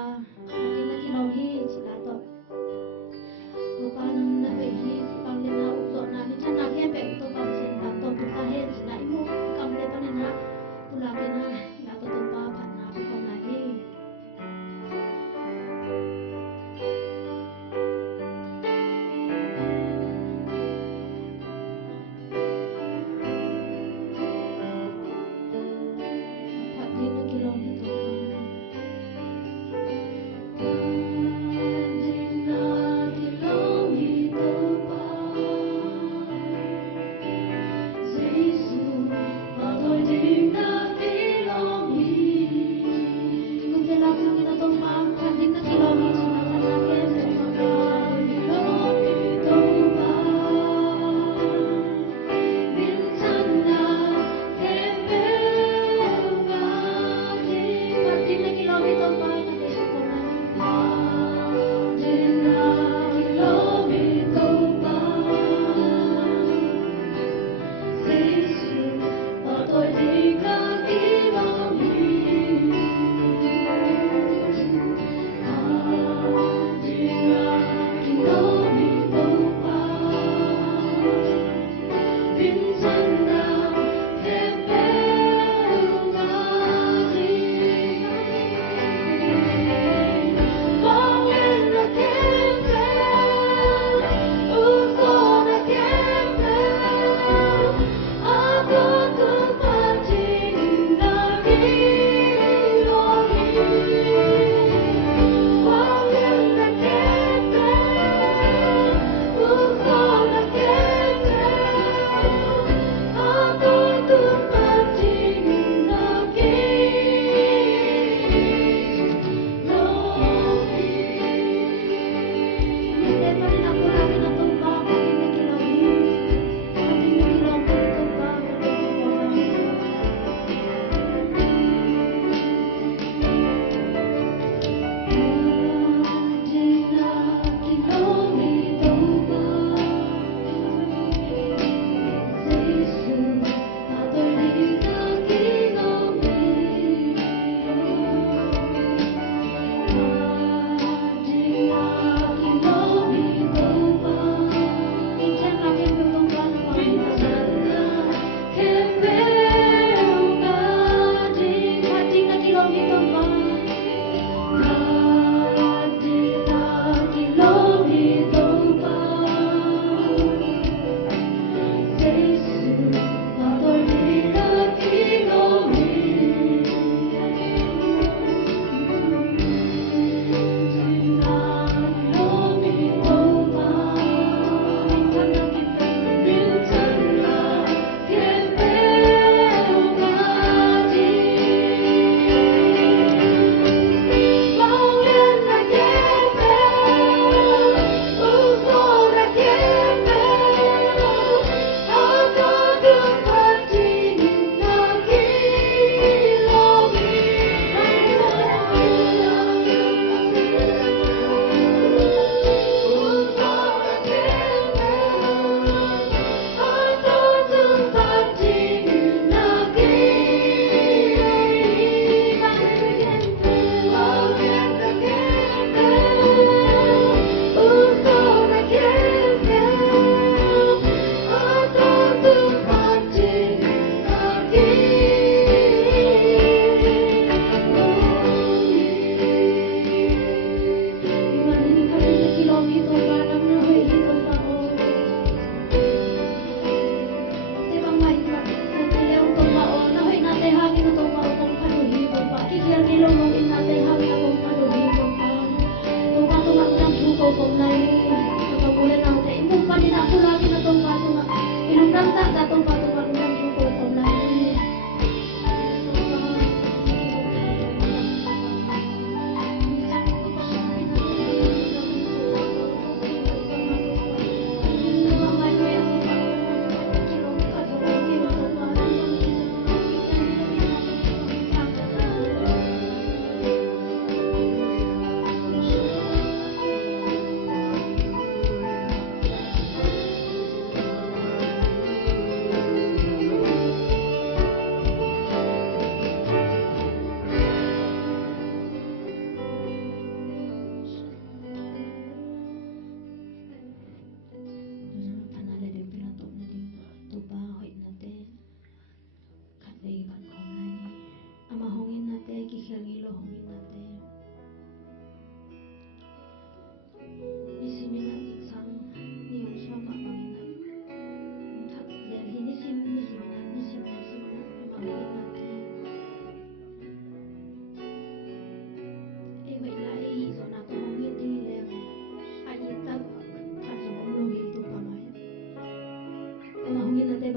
atin na kilong hi sila to pan na be hi si bang le na ukzo na ni chan na he pe to pan sen pan to pu ta he sila imu kam le pan na pulang le na la to pa pan na pi ko na hi atin na kilong hi to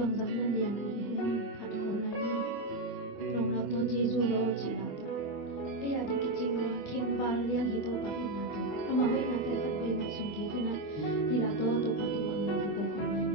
vâng dặn nên liền phạt hồn lại đi lòng lão tôi chỉ dù lo chỉ lão tôi bây giờ thì cái chuyện mà khen ba liên thì tôi bảo in là mà bây giờ cái phần bây giờ xuống kia thế này thì là tôi bảo in bằng một cái câu hỏi này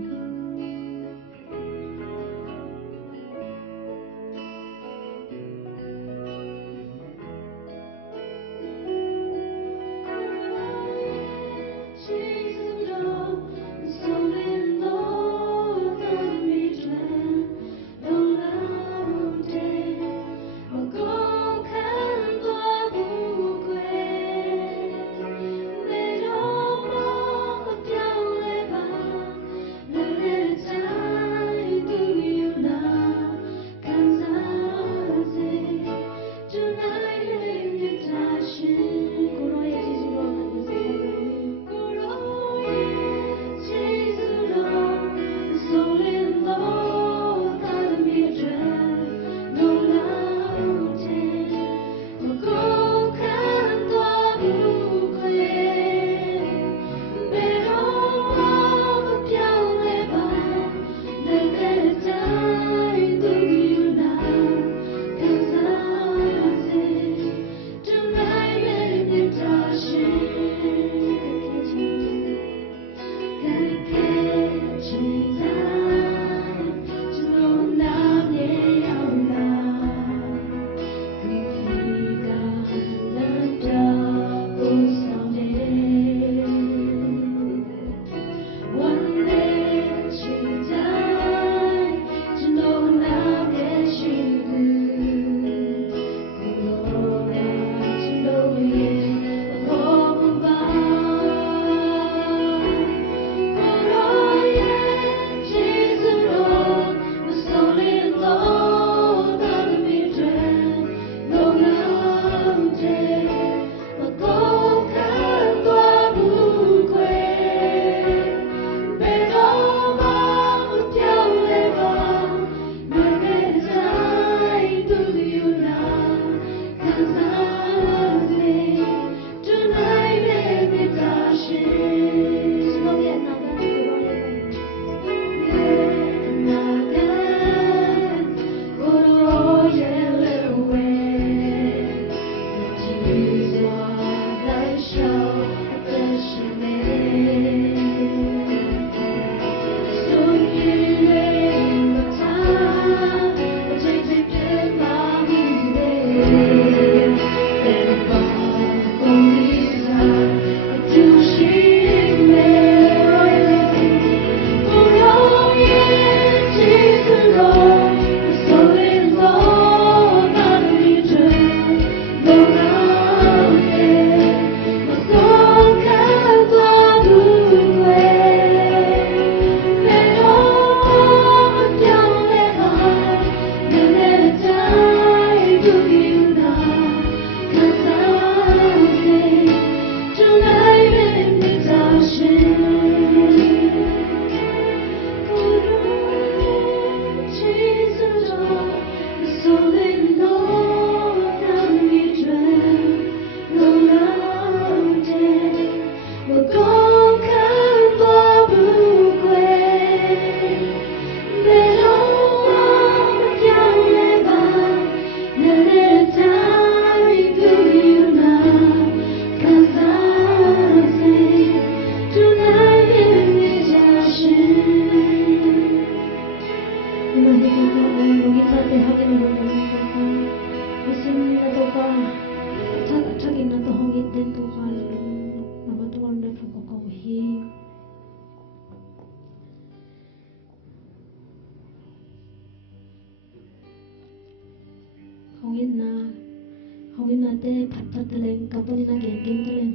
hongina te phat teleng kaponina gen teleng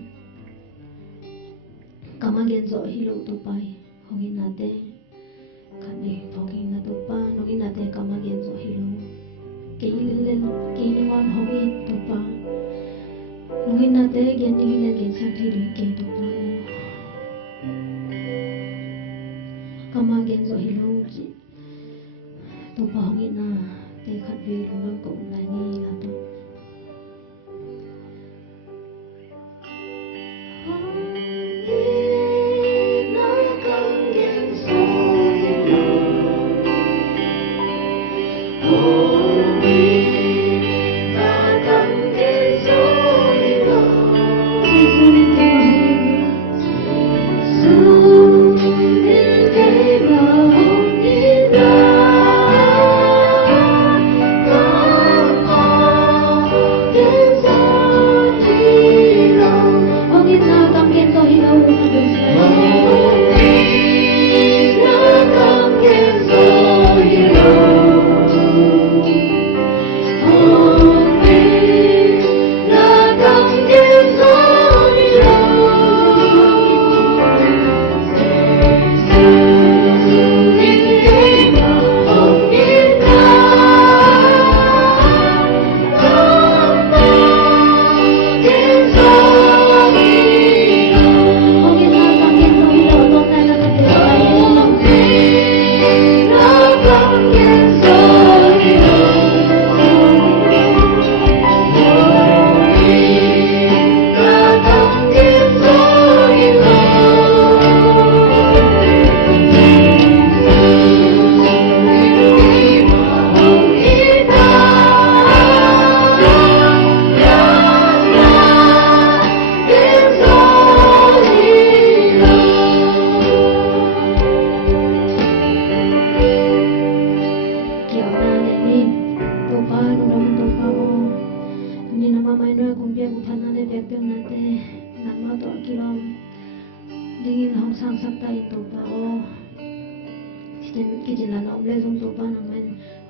kama gen zo hilo tu pai hongina te kami hongina tu pa hongina te kama gen zo hilo ke len ke ngon hongin tu pa hongina te gen ni len gen sa thi ke tu pa kama gen zo hilo ji tu pa hongina te khat vi lu ko lai ni la tu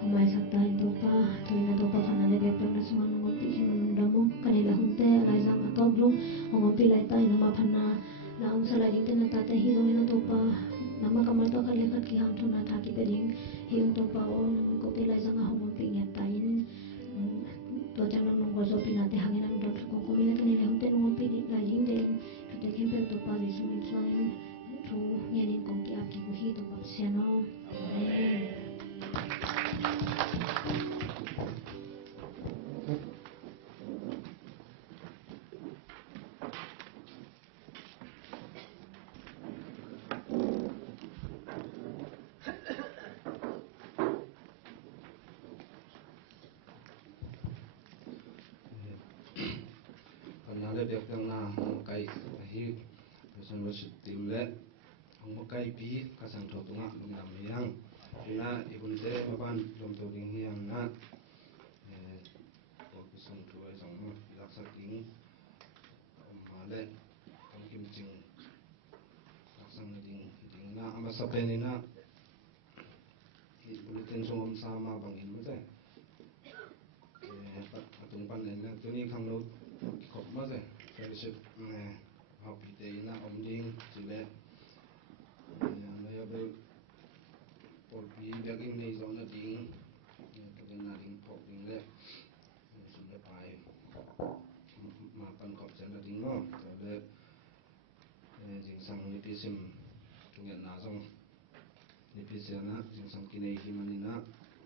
Kumai sakta topa tuina topa kanale bepeng na sungan ngompi himan damo kanila hunte alai zang atop rung ngompi lai tai nama phana na ong salai ding ten ta te hi zong ina topa nama kamar to khale khat ki ham thuna tha ki peding hi ong topa o ko te lai zang ngompi nya tain to chang nong go so pina te hangin ang dot ko mila kanila hunte ngompi lai ding den te khem pe topa jesu min swangin thu ngenin kong ki ap ki ko hi topa siano amen. Biak yang na kai hi pesan worship team le ang kai pi kasang tho tunga lungam yang ina ibun te maban lom to ding hiang na ko kusang tu ai sang ma ilak sak ding ma le kam kim ching kasang ding na ama sapen ina bulletin song sama bangin ma te atung pan ena tuni khang lo khop ma te fellowship happy day na omding chile na ya bel por pi bek in nei zon na ding to na ding pok ding le sum le pai ma pan kop chen na ding no to le jing sang ni pi sim tungen na zong ni pi sia na jing sang ki nei hi manina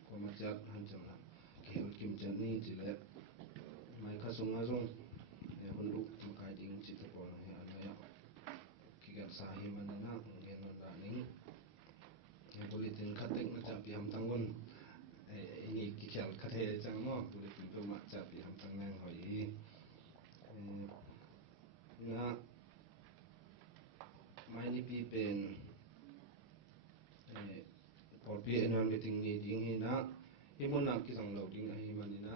ko ma chat han chang na ki hol kim chen ni chile mai kha sung a zong hun lu kai ding chi to ko na ya ki ga sa hi manina ngen non da ning bulletin khatek na cha pi ham tangun ini ki khal khathe chang mo bulletin to ma cha pi ham tang nang hoi na mai ni pi pen por pi annual meeting ni ding hi na imona ki sang lo ding ai manina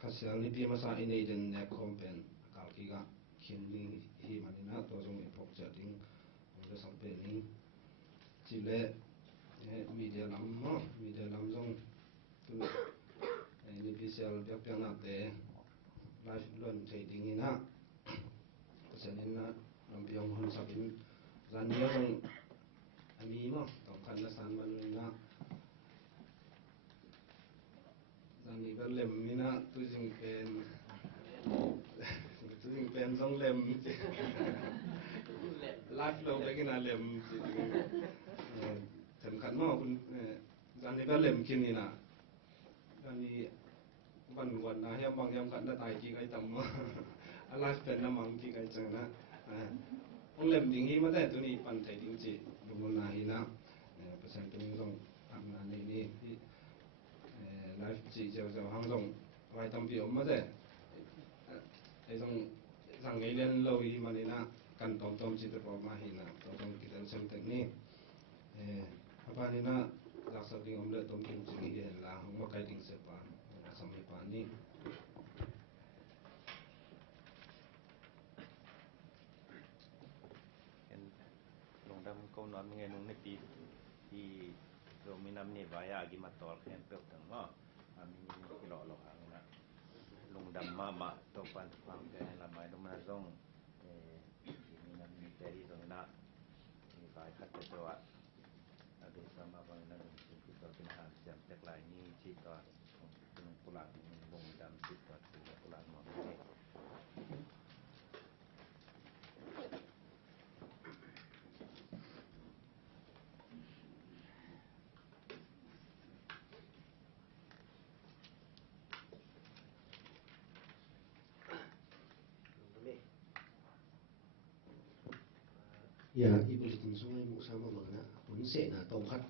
khasial ni pi masa inei den ne kompen kal ki ga khin ni hi manina to jong ipok cha ding ong sam pe ni chile media lam jong tu ni pi sel byak pyak na te live lon thei ding ina sanin na lam pi ong hun sabin zan ya jong ami mo tong khan na san man na ni ba lem mina tu jing pen jong lem live lo be kina lem tem khan mo kun zan ni ba lem kin ni na ani ban wan na hiam bang yam khan na tai ki kai tam mo ala pen na mang ki kai chang na ong lem ding hi ma da tu ni pan thai ding chi lum na hi na pesan tung jong am na ni live chi jaw jaw hang jong vai tam pi om ma de ai jong sang ngai len lo hi ma ni na kan tom tom chi te po ma hi na to jong ki dan sem tek ni apa ni na lak sa ding om le tom king chi hi la hong ma kai ding se pa sam hi pa ni longdam ko nom nge nong ne pi di dominam ni baya gi matol khen pe tang ma ami ni ki lo lo ang na longdam ma to pan pang ke la mai do ma zong ni nam ni peri zong na ni bai khat te to a ade sama bang na dong ki to kin han jam tek lai ni chi to nong pulang longdam chi to pulang ma ni ya ibu litin sungai mu sama mangna pun se na tom khat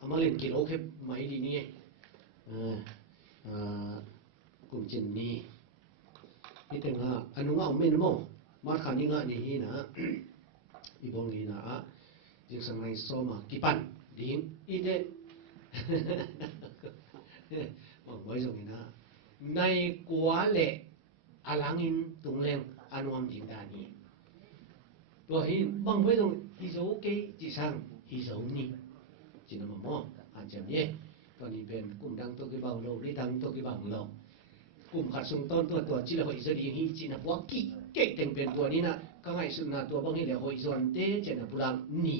amalin kilo khep mai di ni kum chin ni itenga anunga men mo mar khani nga ni hi na ibong ni na jing sang nai so ma kipan ding ide mong boy jong ina nai kwa le alangin tungleng anuam ding da ni rồi hi bằng với dấu cái chỉ sang hi dấu ni chỉ là một mỏ ăn chém nhé ตอนนี้เป็นกลุ่มดังตัวกี่บางโลได้ดังตัวกี่บางโลกลุ่มขัดส่งต้นตัวจีละหอยสดีฮีจีนะพวกกี่เก่งเต็มเป็นตัวนี้นะก็ให้สุนัขตัวบางทีเลยหอยส่วนเต้เจนะพลังหนี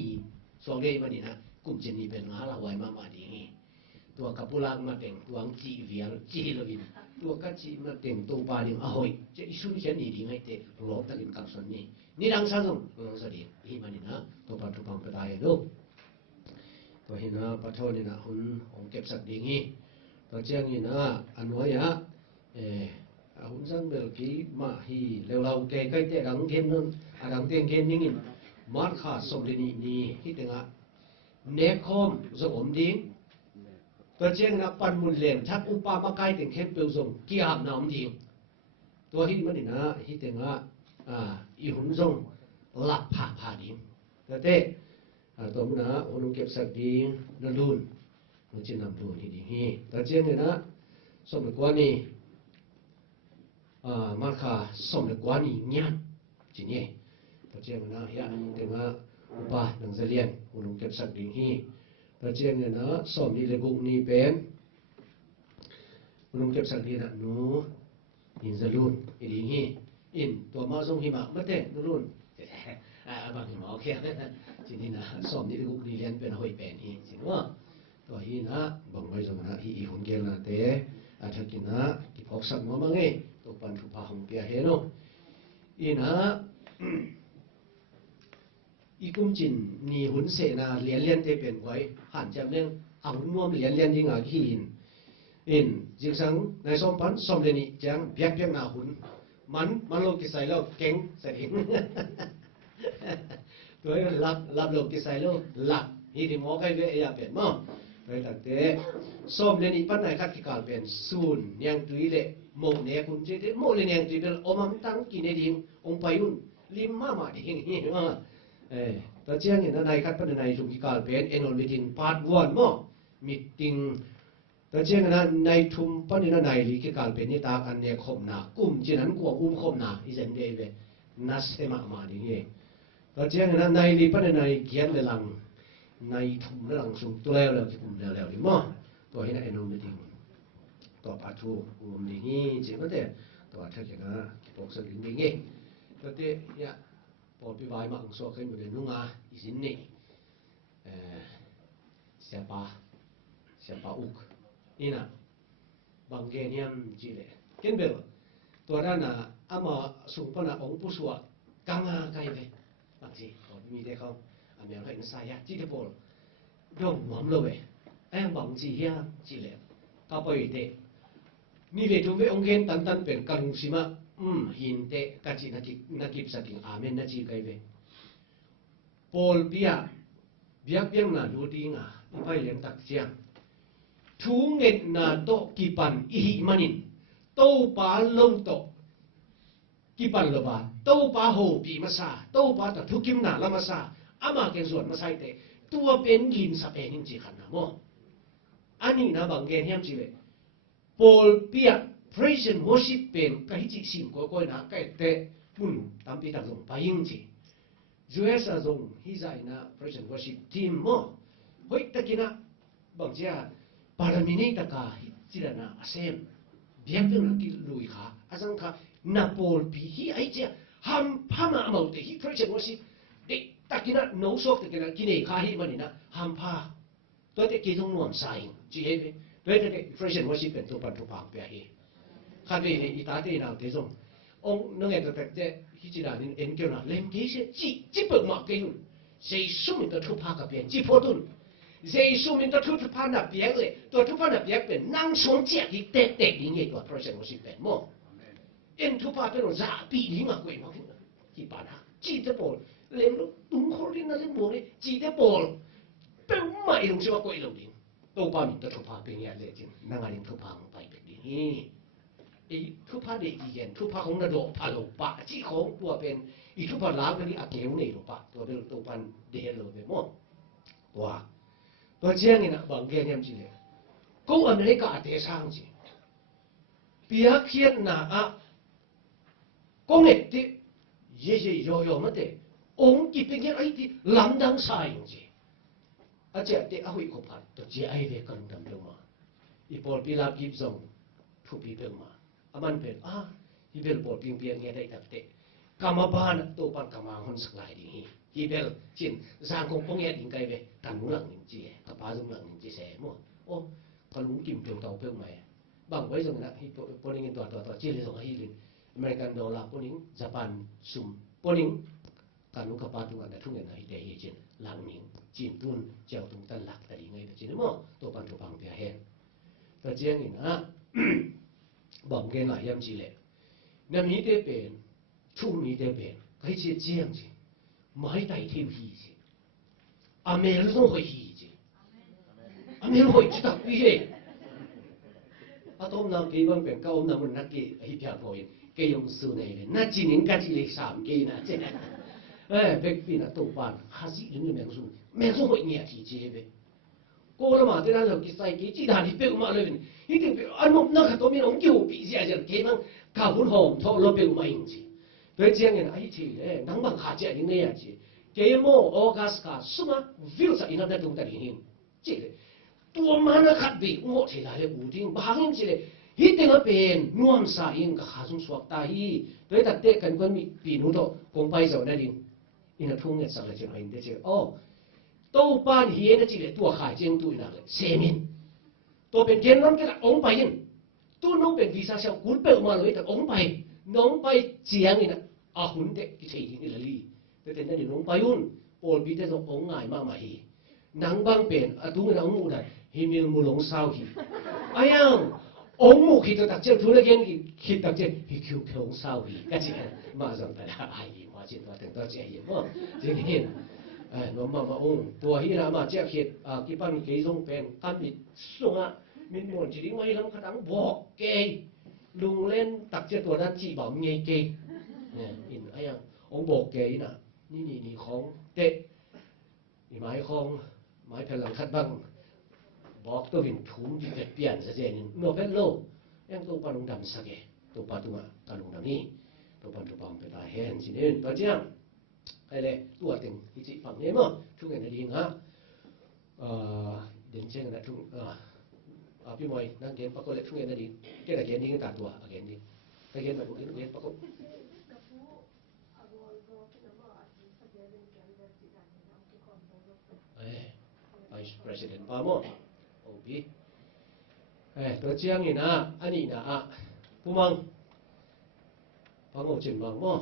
สองเดือนมาดีนะกลุ่มเจนี่เป็นงาละไว้มาดีฮีตัวกับพลังมาแต่งตัวจีเวียจีละวินตัวกัจีมาแต่งตัวปลาดิงอ่ะหอยจะอิสุนเชนนี่ดีไงเตะรบตะกินกับส่วนนี้นี่ดังซะส่งสดีฮีมานี่นะตัวปัจจุบันก็ได้ดูตัวเห็นนะปัจจุบันนี่นะหุ่นของเก็บสักดีงี้ตัวเจ้านี่นะอันน้อยอะหุ่นสังเบลกี้มาฮีเร็วเราแก่ใกล้แต่ดังเทนนั่นดังเตียงเทนนี่งินมาร์ขาสมเด็จนี่ที่ถึงอะเนคอมสมดิ้งตัวเจ้านะปันมุนเล่นชักอุปามาใกล้ถึงเข้มเปลวส่งกี่อาบน้ำดิ้งตัวที่มันนี่นะที่ถึงอะอีหุ่นส่งหลับผ่าดิ้งแต่เต้ตัวมันนะหุ่นเก็บสักดิ้งนั่นรุ่นมันจะนำตัวที่ดิ้งฮีตัวเจ้าเนี่ยนะสมเด็จกว่านี่มาค่ะสมเด็จกว่านี่เนี่ยจีนี่ตัวเจ้ามันนะอย่างถึงว่าอุปาหนังเสลียนหุ่นเก็บสักดิ้งฮีตัวเจ้าเนี่ยนะสมนี่เลยบุกนี่เป็นหุ่นเก็บสักดิ้งนะหนูอินจะรุ่นอีดิ้งฮีอินตัวมาส่งหิมะมาเต้นรุ่นบางหิมะโอเคจีนี่นะสมนี่เลยบุกนี่เรียนเป็นหอยเป็นฮีจีนี่ว่าตัวฮีนะบางไว้ตรงนั้นฮีหุ่นเกลนะเต้อาจจะกินนะกิพอกสักมั่งไงตัวปันทุพาหงเปียเฮโนอีนะอีกุมจินนี่หุ่นเสนาเลียนเตเป็นไว้หันจำเรื่องเอาหุ่นนวมเลียนยิ่งอาขี้อินจิงสังในสมพันสมเดนิจังเปียกหน้าหุ่นมันโลกิใส่แล้วเก่งใส่เองตัวนี้รับโลกิใส่แล้วหลับนี่ที่หมอใครเวียเป็นมั้งโดยตั้งแต่ส้มเรนอีปัญหาขัดกิการเป็นศูนย์ยังตุยเละโมเนี่ยคุณเจเดโมเลยยังตุยเป็นอมังตั้งกินเององไปยุ่นลิมมาดิ่งนี่ว่าแต่เจ้าเนี่ยในขัดปัญหาจุกิการเป็นเอ็นอลมิทิงพาร์ทวันมั้งมิทิงแต่เจ้าเนี่ยในทุมปัญหาในลิกิการเป็นนี่ตาอันเนี่ยคมหนากุมจีนันกว่าคมหนาอีเซนเดเวนัสเตมาดิ่งนี่แต่เจ้าเนี่ยในลิปัญหาเกียรติลังในทุ่มเรื่องสูงตัวแล้วที่ผมแล้วดิมั้งตัวให้ได้เอ็นโนมิติงตัวปัจจุบันนี้จริงก็เด็ตัวเท่ากันนะพวกสิ่งนี้ตัวเด็กเนี่ยพอพิบายมาองค์โซ่ขึ้นมาเดินนุ่งอีสินนี่เสียปาอุกนี่นะบางแกเนี่ยจีเลยเกินเบลตัวนั้นนะอามาสุพรรณองค์ผู้สวดกังอาไกลไปบางทีมีได้เขาอเมริกันสายจีเดบอลดงหวมเลยไอ้บางจีเฮียจีเลยก็ไปเตะนี่เลยทุกเวองเงินตันเป็นกังสิมาหินเตะกัจีนักกิบสักิงอาเมนนักจีไกเวปอลเบียเปียงน่ะดูดีง่ะไปเลี้ยงตักเจียงทุ่งเงินน่ะโตกิปันอีมันินโตปาลงโตกิปันละบาโตปาโหปีมาซาโตปาตะทุกิมน่ะละมาซาอามาเกส่วนมาใส่เตะตัวเป็นยินสับเองจีขันนะโมอันนี้นะบางแกนเฮียมจีเลยปอลเปีย praise and worship เป็นใครจีสิ่งก้อยๆนะใครเตะปุ่นตามปีตามลงไปยิงจีจูเอสอาจงฮิใจนะ praise and worship ทีมโมเฮ้ยตะกี้นะบางเจ้าปารามินีตะกาจีละนะอาเซมเบียบเป็นนักกิลุยขาอาจังค่ะนาปอลปีฮีไอเจ้าฮัมพามาเอาเตะฮี praise and worshipเด็กตะกี้นะโน้ตตะกี้นะกินเองข้าฮีมันนี่นะฮัมพาตัวเด็กกินตรงนวมใส่จีเอฟด้วยเด็ก praise and worship เป็นตัวปันทุพังเปียฮีข้าไปเห็นอีตาเตนะเดี๋ยวส่งองนั่งเองแต่เจ้าฮิจิรานินเอ็นเกี่ยวนะเล่มเกี่ยวจีเปิดมาเกี่ยวเจ้าสุ่มตัวทุพังกับเปียจีพอตุนเจ้าสุ่มตัวทุพังนับเปียเลยตัวทุพังนับเปียเป็นนั่งสงเจ้าที่เตะยิ่งใหญ่ตัว praise and worship เป็นมั้งเอ็นทุพังเป็นว่าปีนี้มาเกี่ยวมั้งที่ปานะจีเตบอลเล่มลูกตุ้งคนนี้นั่นเล่มบอลเลยจีเตบอลเป็นไม่ลงใช่ไหมเกี่ยวเลยตัวปานี่ตัวทุพังเป็นยังไงจริงนั่งอะไรทุพังไปเป็นนี่อีทุพาเด็กอีเย็นทุพาของนาโดพาโลปะจีของตัวเป็นอีทุพาล้างกันนี่อาเกวนี่หรอปะตัวเป็นตัวปันเดลเลยเป็นมั้งตัวเจ้านี่นะบางแกเนี่ยจีเลยกูอเมริกาเตะช่างจีเปียเขียนนะกูเนี่ยที่เย่มาเตะองค์กี่เป็นยังไงที่ลำดังสายจีอาเจ้าเตะเอาอีกคนตัวเจ้าไอ้เด็กกันดำเดิมมา อีปอลปีลากิบซงทุปีเปิงมาอามันเป็นฮีเบลปอลปิงเปียงเงี้ยได้ตักเตะกามาบ้านตัวปันกามาคนสักหลายดีฮีเบลจินสร้างคงพงเงี้ยดิงไกไปกันมุหลังนิงจีกับป้าจุงหลังนิงจีแสมั่วโอ้ก็ลุงกิมเปียงเตาเปิงใหม่บางไว้ตรงนั้นฮีปอลิงตัวจีเลยส่งให้ลินอเมริกันดอลลาร์ปอลิงญี่ปุ่นซุ่มปอลิงการลุงกับป้าตุงอันนั้นทุกอย่างให้ได้ยินหลังนิงจีนตุนเจ้าตุงตันหลักแต่ดีไงแต่จีนมั่วตัวปันตัวปังเปียเห็นแต่เจียงนี่นะบอกเกณฑ์หลายยามจีเลยน้ำมีได้เป็นชุ่มมีได้เป็นใครเชี่ยเจียงจีไม่ได้เที่ยวฮีจีอเมริกา会ฮีจีอเมริกา会知道ฮีตอนนั้นกี่วันเป็นก้าวน้ำมันนักกี่ฮิพิอาโกยกี่ยงสูนเลยนักจีนิงกันจีเล็กสามกี่นะเจ้าเบกปีน่ะตัวปานข้าศึกนี่แม่งสู้会เนี่ยทีเจ้เบก็แล้วมาที่นั่นเราคิดใส่กี่จีดานี่เปอุมาเลยนี่ถึงอันนั้นนักตัวมีน้องกิ้วปีเสียจะกี่นั่งข้าวหุ่นหอมทอดเราเปอุมาอย่างจีโดยเจียงเนี่ยไอ้ทีเลยนั่งบังขาเจ้าอย่างนี้จีกี่โมออกัสกาสุมาวิวส์อินนั้นตรงแต่นี้จีเลยตัวมันขัดบีงอที่ไหนอูดิ้งบางอย่างจีเลยฮิตเองเป็นนวมสายกับข้าศึกสวกตาฮีโดยตัดเตะกันก็มีปีนู้นตัวคงไปเจ้าได้ดิอินทุ่งเนี่ยสักเลยจะเห็นได้เจ้าตัวป้านเฮียนั่นจีเลยตัวขายเจียงตัวนั่นเลยเซมินตัวเป็นเกณฑ์น้องก็องไปยินตัวน้องเป็นวีซ่าเช่าคุณเปิดมาเลยแต่องไปน้องไปเจียงนี่นะหุ่นเด็กที่ใช่ที่นี่ละลี่แต่แต่นั่นน้องไปยุ่นโอลบีเดต้ององง่ายมากมาฮีนังบางเป็นตุ้งนังมูได้ฮิมิลมูหลงสาวฮียังองมูคิดตักเจ้าทุเรศคิดตักเจ้าฮิคิวเขียวสาวฮีก็จริงมาจังแต่ละไอ้มาจิตมาถึงตัวเจ้าฮีมั้งจริงน้องมาองตัวฮีนะมาเจ้าคิดกี่ปันกี่ทรงเป็นกันมิส่งมินมวนจีริงไว้ลำขนังบอกเกยลุงเล่นตักเจ้าตัวนั้นจีบอกมีเกยอินไอ้ยังองบอกเกยนะนี่ของเตะนี่ไม้ของไม้แผ่นหลังคัดบังบอกตัววินทุ่มที่เปลี่ยนซะเจนโนเป็นโลยังตัวปลุงดำสักเอตัวปลาตัวกะลุงดำนี่ตัวปลาตัวปอมไปตาเห็นสิเนี่ยตัวเจียงไอ้เลยตัวตึงที่จีฝั่งนี้มั้งทุกอย่างดีฮะเดินเช่นนั้นทุกพี่มวยนั่งเกณฑ์ปรากฏเลยทุกอย่างดีแค่แต่เกณฑ์นี้ก็ตัดตัวเกณฑ์นี้แต่เกณฑ์แบบนี้เกณฑ์ปรากฏVice President Pamo, Obi.ตัวเจียงนี่นะอันนี้นะผู้มังพังโอจินมังมั้ง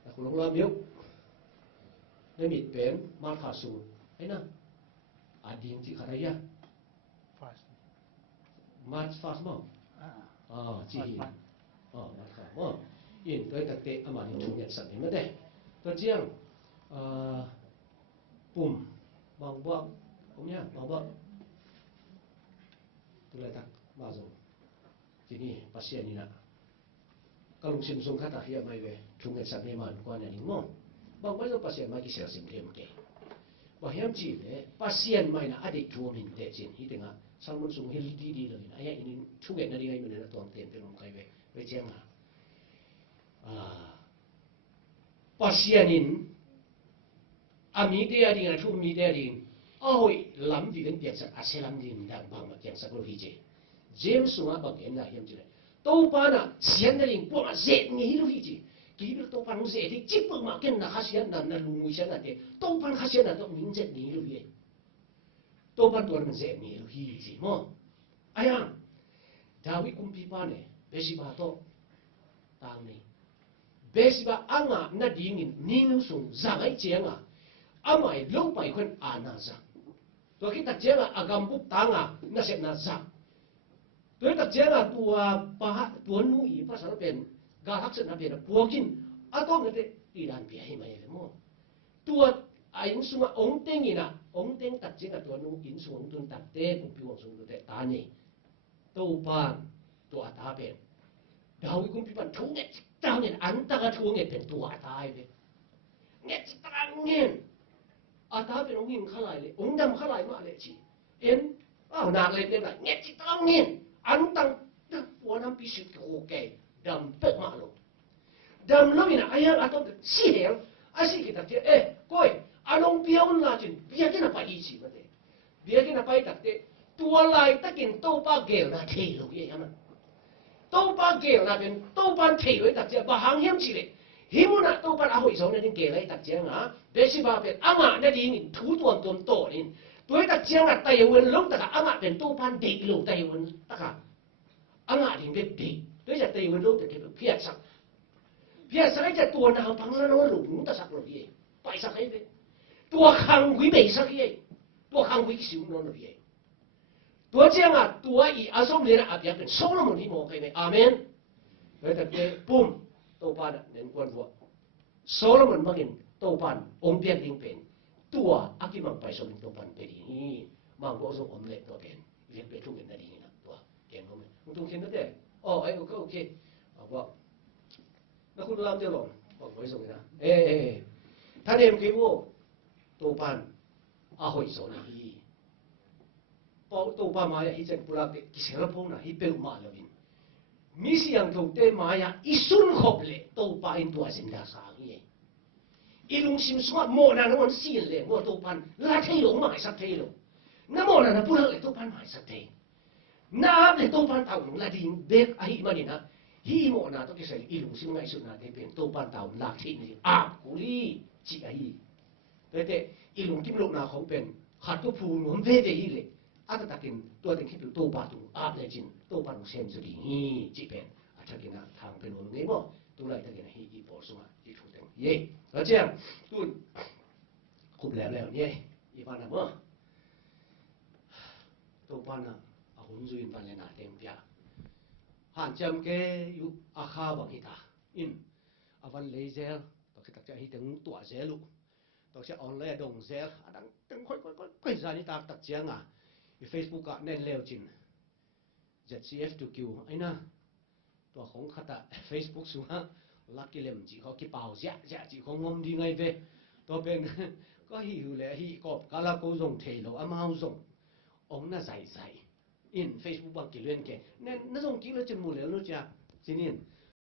แต่คุณลงลามิวในมิดเป็นมาขาสูไอ้นะดีจริงขนาดนี้มาฟาสมั้งจีฮิมาขามั้งอินตัวตัดเตะอามานี่ทุ่งเงินสั่งนี่ไม่ได้ตัวเจียงปุ่มบางบ่ผมเนี่ยบางบ่ตัวอะไรตักมาส่งที่นี่ปัสเซียนี่นะก็ลงชิมส่งข้าตาเฮียไม่เว้ทุ่งเงินสั่งนี่มันกว่าเนี่ยนี่มั้งบางวันเราปัสเซียนมากี่เสียสิบเทียมเกย์ว่าเฮียมจีเลยปัสเซียนไม่นะอดีตทัวร์มินเตจินที่ถึงสังมันส่งเฮลดีเลยนะไอ้นี่ทุ่งเงินนั่นเองมันเนี่ยตัวเต็มเป็นลงไกลไปเจียงปัสเซียนินมีเดียดิ้งทุกมีเดียดิ้งลำดีกันเปียกสักอาเซลำดิ้งดังบางมาเปียกสักโลหิตเจมส์มาบังเอ็นได้ยังจีเลยตัวปานะเสียนดิ้งพวกมาเจ็ดนี่โลหิตกี่เป็นตัวปานุเจ็ดที่จิบมาเกินนะข้าเสียนนั่นลุงวิเชียนนั่นเองตัวปานข้าเสียนนั่นต้องมิงเจ็ดนี่โลหิตตัวปานตัวมันเจ็ดนี่โลหิตมั้งไอ้ยังดาวิคุมปีปาเนี่ยเบสิบาโตต่างนี่เบสิบาอ่างน่าดิ้งนี่นุ่งส่งจังไอ้เจียงอาไม่ลงไปคนนาจักตัวคิดตัดเจ้าอากำบุกตังน่าเสียนาจักตัวตัดเจ้าตัวป้าตัวนู้อีภาษาเป็นกาลักษณะเป็นพวกินต้องนั่นเองตีดันเปียให้มาเองมั้งตัวอินสุมาองเต็งนะองเต็งตัดเจ้าตัวนู้อินสุองตุนตัดเต้กุปิวงสุงตุเตตานี่ตัวปานตัวตาเป็นดาวิคุมพิบันทุ่งเงี้ยเจ้าเนี่ยอันตรายทุ่งเงี้ยเป็นตัวตายเป็นเงี้ยตรังเงี้ยตาเป็นองค์หินข้าไหลเลยองค์ดำข้าไหลมาเลยชีนาเลยเป็นไรเงี้ยจิตรังเงี้ยอันตั้งหัวน้ำพิชิตโอเคดำเป็ดมาลงดำแล้วนี่นะไอ้ยังต้องสีเหลืองสีกิตัดเจ้ก้อยลงเบี้ยวน่าจินเบี้ยกินไปอีชีมาเดเบี้ยกินไปตัดเจ้ ตัวลายตะกินโตป้าเกลนะเทลูกยังมันโตป้าเกลนะเป็นโตป้าเทไว้ตักเจ้าบ้าหางเหี้ยมสิเลยหิมุนะโตป้าอาหุยสองนี่เกลไว้ตักเจ้าอ่ะเบสิบ้าเป็นอ่างอ่ะนั่นนี่ถูตัวตัวโตนี่ตัวตักเจ้าอ่ะไต้หวันลงตะกะอ่างอ่ะเป็นโตป้าเด็กลูกไต้หวันตะกะอ่างอ่ะถึงเป็นเด็กด้วยจากไต้หวันลงแต่เป็นเพี้ยสักไอ้จะตัวหนาวพังแล้วหลุมตะสักหลุดยี่ไปสักไอ้เป็นตัวขังกุยไม่สักยี่ตัวขังกุยสิวนอนหลุดยี่ตัวเจ้าอ่ะตัวอีอาสมเรียนอาเบียเป็นโซโลมอนที่มองไปไหมอาเมนแล้วแต่เจ้าปุ่มโตปานเน้นกวนหัวโซโลมอนมากินโตปานองเปียกลิงเป็นตัวอากิมังไปสมิงโตปานไปดีนี่มังโบสงอมเล็กตัวเป็นเรียนไปทุ่งเป็นนาดีนะตัวเก่งมั้ยมึงทุ่งเขียนนั่นเด้อ๋อไอ้โอเคบอกแล้วคุณรามเจ้าหลงบอกไว้ส่งนะท่านเอ็มคิดว่าโตปานอาหอยโซนี่พอโตปานมาอย่างที่เจ้าพูดแล้วกิเสระพงนะฮิเปลมาแล้ววินมิสยังถูกเตะมาอย่างอิสุนขบเลยโตปานตัวเส้นดาสางเย่อีลุงซิมสวะโมนาโนนซีนเลยว่าโตปานลาเทลงมาสักเทลน้ำโมนาพูดเลยโตปานมาสักเทน้ำเลยโตปานเต่าหนุ่มลาดิงเด็กไอ้มันนี่นะฮีโมนาต้องกิเสอีลุงซิมไงสุดนาเทเป็นโตปานเต่าลาเทนี่อากุลีจีไอแต่อีลุงที่ลูกนาของเป็นขัดตัวผูหนุ่มเวเดอีเลยอาตตะกินตัวเด็กที่เป็นโตปานตุอาบเลยจินโตปานเซนสุดีฮีจีเป็นอาจจะกินทางเป็นคนงี้มั้งตัวไรตะกินฮีอีปอสมาอีถูกแต่งเย่แล้วเจ้าตุนคุบแล้วเนี่ยอีปานะมั้งโตปานะอาหุ่นจุนปานเลนาเต็มเปียหันจำแกอยู่อาคาบังฮิตาอินอาวันเลเซลตัวคิดตักจะฮิตถึงตัวเซลุตัวจะออนไลน์ดงเซลดังตึงค่อยจานิตาตักเจียงอ่ะในเฟซบุ๊กอ่ะแน่นเลวจิน ZCF2Q ไอ้น่ะตัวของขัดเฟซบุ๊กสุฮะลักกิเลมจีเขาคิดเปล่าเสียจีเขางมดีไงเว้ตัวเป็นก็หิวเลยหิกอบกาลาโกส่งเทโลอามาส่งองน่าใส่อินเฟซบุ๊กบางกิเลนแกนั่นส่งกิเลนจนหมดแล้วรู้จักสิเนี่ย